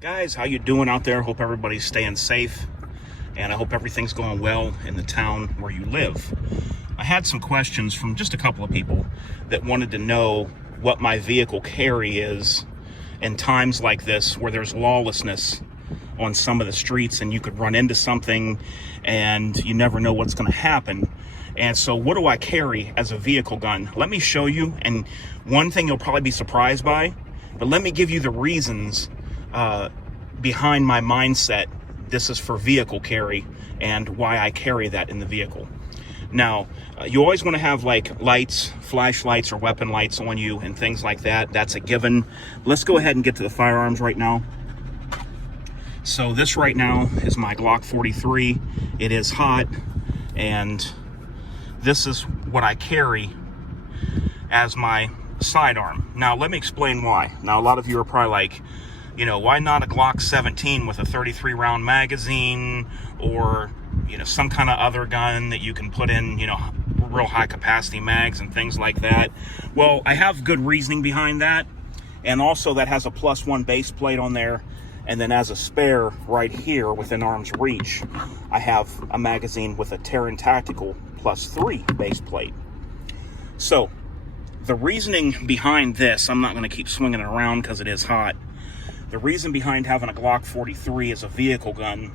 Guys, how you doing out there? Hope everybody's staying safe, and I hope everything's going well in the town where you live. I had some questions from just a couple of people that wanted to know what my vehicle carry is in times like this where there's lawlessness on some of the streets and you could run into something and you never know what's going to happen. And so what do I carry as a vehicle gun? Let me show you, and one thing you'll probably be surprised by, but let me give you the reasons behind my mindset. This is for vehicle carry and why I carry that in the vehicle. Now, you always want to have like lights, flashlights or weapon lights on you and things like that. That's a given. Let's go ahead and get to the firearms right now. So this right now is my Glock 43. It is hot, and this is what I carry as my sidearm. Now, let me explain why. Now, a lot of you are probably like, you know, why not a Glock 17 with a 33 round magazine, or, you know, some kind of other gun that you can put in, you know, real high capacity mags and things like that? Well, I have good reasoning behind that. And also that has a +1 base plate on there. And then as a spare right here within arm's reach, I have a magazine with a Terran Tactical +3 base plate. So the reasoning behind this, I'm not going to keep swinging it around because it is hot. The reason behind having a Glock 43 as a vehicle gun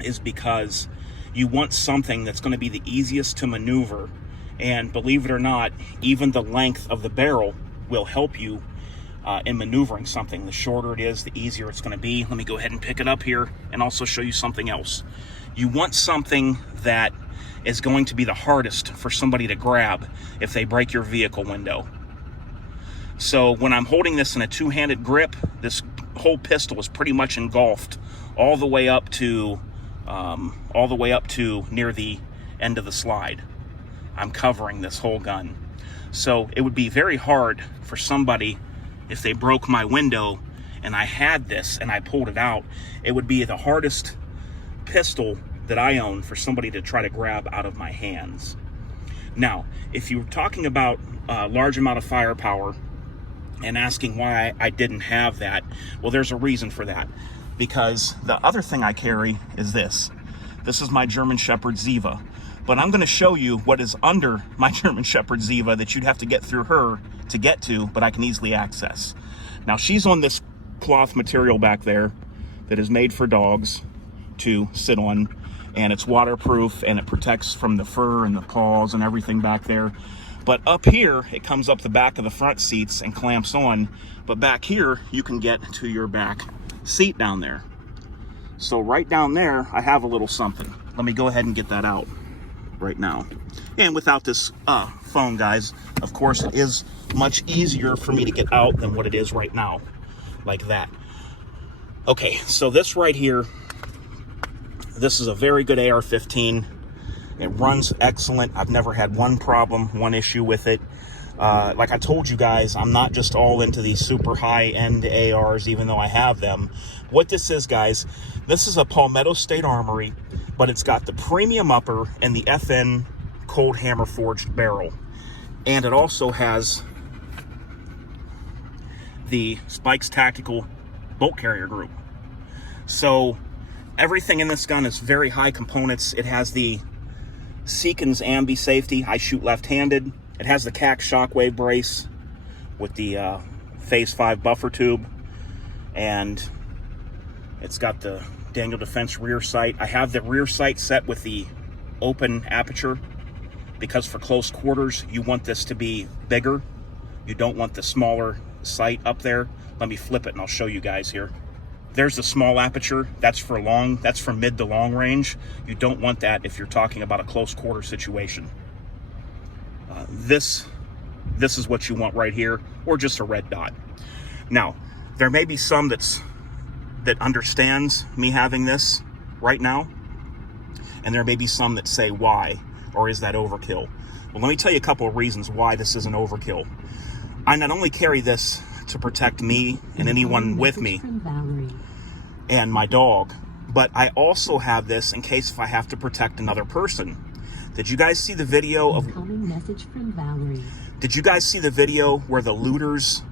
is because you want something that's going to be the easiest to maneuver. And believe it or not, even the length of the barrel will help you in maneuvering something. The shorter it is, the easier it's going to be. Let me go ahead and pick it up here and also show you something else. You want something that is going to be the hardest for somebody to grab if they break your vehicle window. So when I'm holding this in a two-handed grip, this whole pistol is pretty much engulfed all the way up to near the end of the slide. I'm covering this whole gun. So it would be very hard for somebody, if they broke my window and I had this and I pulled it out, it would be the hardest pistol that I own for somebody to try to grab out of my hands. Now, if you're talking about a large amount of firepower and asking why I didn't have that, well, there's a reason for that. Because the other thing I carry is this. This is my German Shepherd Ziva. But I'm going to show you what is under my German Shepherd Ziva that you'd have to get through her to get to, but I can easily access. Now, she's on this cloth material back there that is made for dogs to sit on, and it's waterproof and it protects from the fur and the paws and everything back there. But up here, it comes up the back of the front seats and clamps on. But back here, you can get to your back seat down there. So right down there, I have a little something. Let me go ahead and get that out right now. And without this phone, guys, of course, it is much easier for me to get out than what it is right now, like that. Okay, so this right here, this is a very good AR-15. It runs excellent. I've never had one problem, one issue with it. Like I told you guys, I'm not just all into these super high-end ARs, even though I have them. What this is, guys, this is a Palmetto State Armory, but it's got the premium upper and the FN cold hammer forged barrel. And it also has the Spikes Tactical bolt carrier group. So everything in this gun is very high components. It has the Seekins ambi safety. I shoot left-handed. It has the CAC shockwave brace with the Phase 5 buffer tube, and it's got the Daniel Defense rear sight. I have the rear sight set with the open aperture because for close quarters, you want this to be bigger. You don't want the smaller sight up there. Let me flip it and I'll show you guys here. There's the small aperture. That's for mid to long range. You don't want that if you're talking about a close quarter situation. This is what you want right here, or just a red dot. Now, there may be some that understands me having this right now, and there may be some that say why, or is that overkill? Well, let me tell you a couple of reasons why this is an overkill. I not only carry this to protect me and anyone with me and my dog, but I also have this in case if I have to protect another person. Did you guys see the video of... Incoming message from Valerie. Did you guys see the video where the looters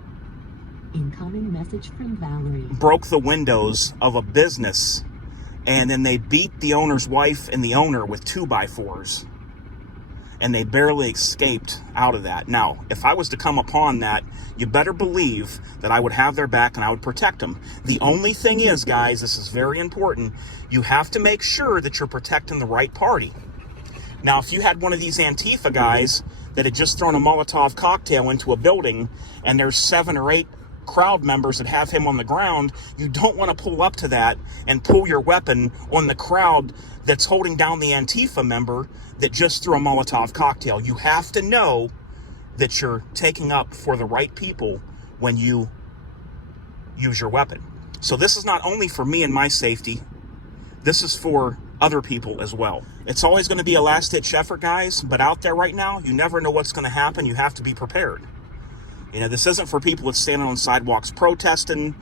Incoming message from Valerie. broke the windows of a business, and then they beat the owner's wife and the owner with 2x4s. And they barely escaped out of that. Now, if I was to come upon that, you better believe that I would have their back and I would protect them. The only thing is, guys, this is very important, you have to make sure that you're protecting the right party. Now, if you had one of these Antifa guys that had just thrown a Molotov cocktail into a building and there's 7 or 8 crowd members that have him on the ground, you don't want to pull up to that and pull your weapon on the crowd that's holding down the Antifa member that just threw a Molotov cocktail. You have to know that you're taking up for the right people when you use your weapon. So this is not only for me and my safety, this is for other people as well. It's always going to be a last-ditch effort, guys, but out there right now, you never know what's going to happen. You have to be prepared. You know, this isn't for people that's standing on sidewalks protesting.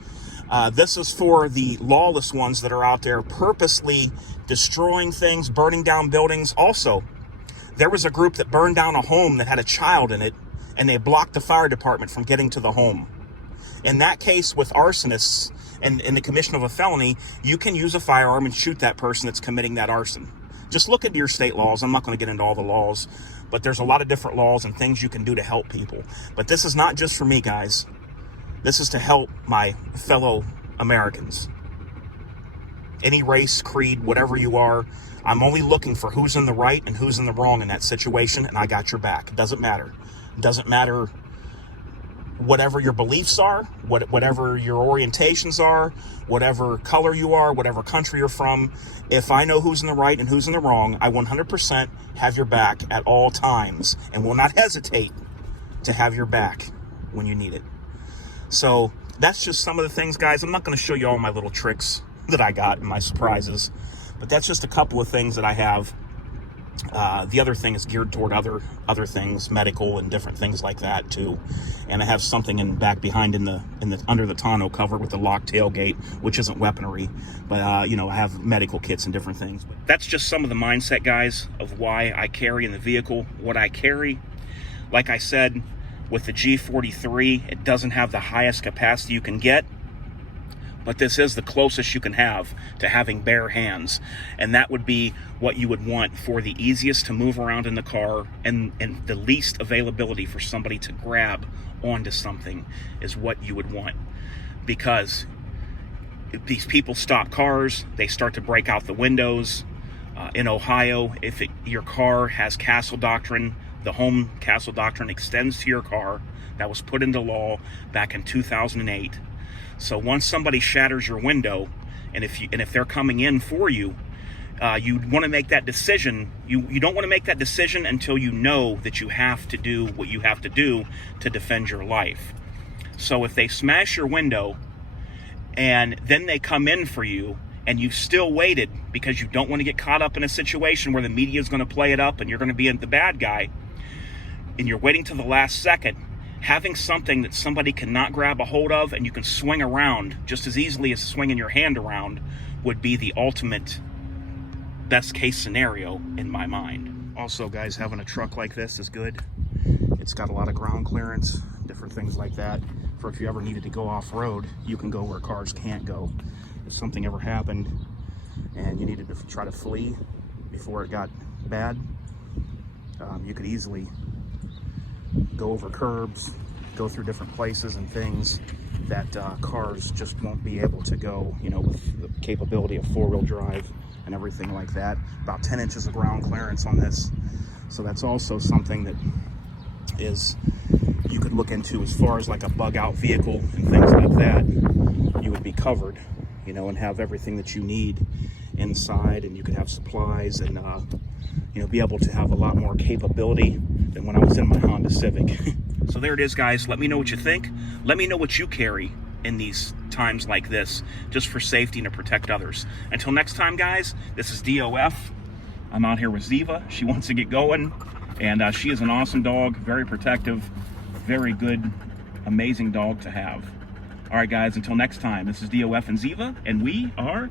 This is for the lawless ones that are out there purposely destroying things, burning down buildings. Also, there was a group that burned down a home that had a child in it, and they blocked the fire department from getting to the home. In that case, with arsonists and in the commission of a felony, you can use a firearm and shoot that person that's committing that arson. Just look into your state laws. I'm not going to get into all the laws, but there's a lot of different laws and things you can do to help people. But this is not just for me, guys. This is to help my fellow Americans. Any race, creed, whatever you are, I'm only looking for who's in the right and who's in the wrong in that situation, and I got your back. It doesn't matter. It doesn't matter whatever your beliefs are, whatever your orientations are, whatever color you are, whatever country you're from. If I know who's in the right and who's in the wrong, I 100% have your back at all times and will not hesitate to have your back when you need it. So that's just some of the things, guys. I'm not going to show you all my little tricks that I got and my surprises, but that's just a couple of things that I have. The other thing is geared toward other things, medical and different things like that too. And I have something in back behind in the under the tonneau cover with the locked tailgate, which isn't weaponry, but you know, I have medical kits and different things. But that's just some of the mindset, guys, of why I carry in the vehicle what I carry. Like I said, with the G43, it doesn't have the highest capacity you can get, but this is the closest you can have to having bare hands. And that would be what you would want for the easiest to move around in the car and the least availability for somebody to grab onto something is what you would want. Because if these people stop cars, they start to break out the windows. In Ohio, if your car has castle doctrine, the home castle doctrine extends to your car. That was put into law back in 2008. So once somebody shatters your window, and if they're coming in for you, you want to make that decision. You don't want to make that decision until you know that you have to do what you have to do to defend your life. So if they smash your window and then they come in for you and you've still waited because you don't want to get caught up in a situation where the media is going to play it up and you're going to be the bad guy, and you're waiting to the last second, having something that somebody cannot grab a hold of and you can swing around just as easily as swinging your hand around would be the ultimate best case scenario in my mind. Also, guys, having a truck like this is good. It's got a lot of ground clearance, different things like that. For if you ever needed to go off-road, you can go where cars can't go. If something ever happened and you needed to try to flee before it got bad, you could easily go over curbs, go through different places and things that cars just won't be able to go, you know, with the capability of four-wheel drive and everything like that. About 10 inches of ground clearance on this. So that's also something that is you could look into as far as like a bug-out vehicle and things like that. You would be covered, you know, and have everything that you need inside, and you could have supplies and you know, be able to have a lot more capability than when I was in my Honda Civic. So there it is, guys. Let me know what you think. Let me know what you carry in these times like this, just for safety and to protect others. Until next time, guys, this is DOF. I'm out here with Ziva. She wants to get going, and she is an awesome dog, very protective, very good, amazing dog to have. All right, guys, until next time, this is DOF and Ziva, and we are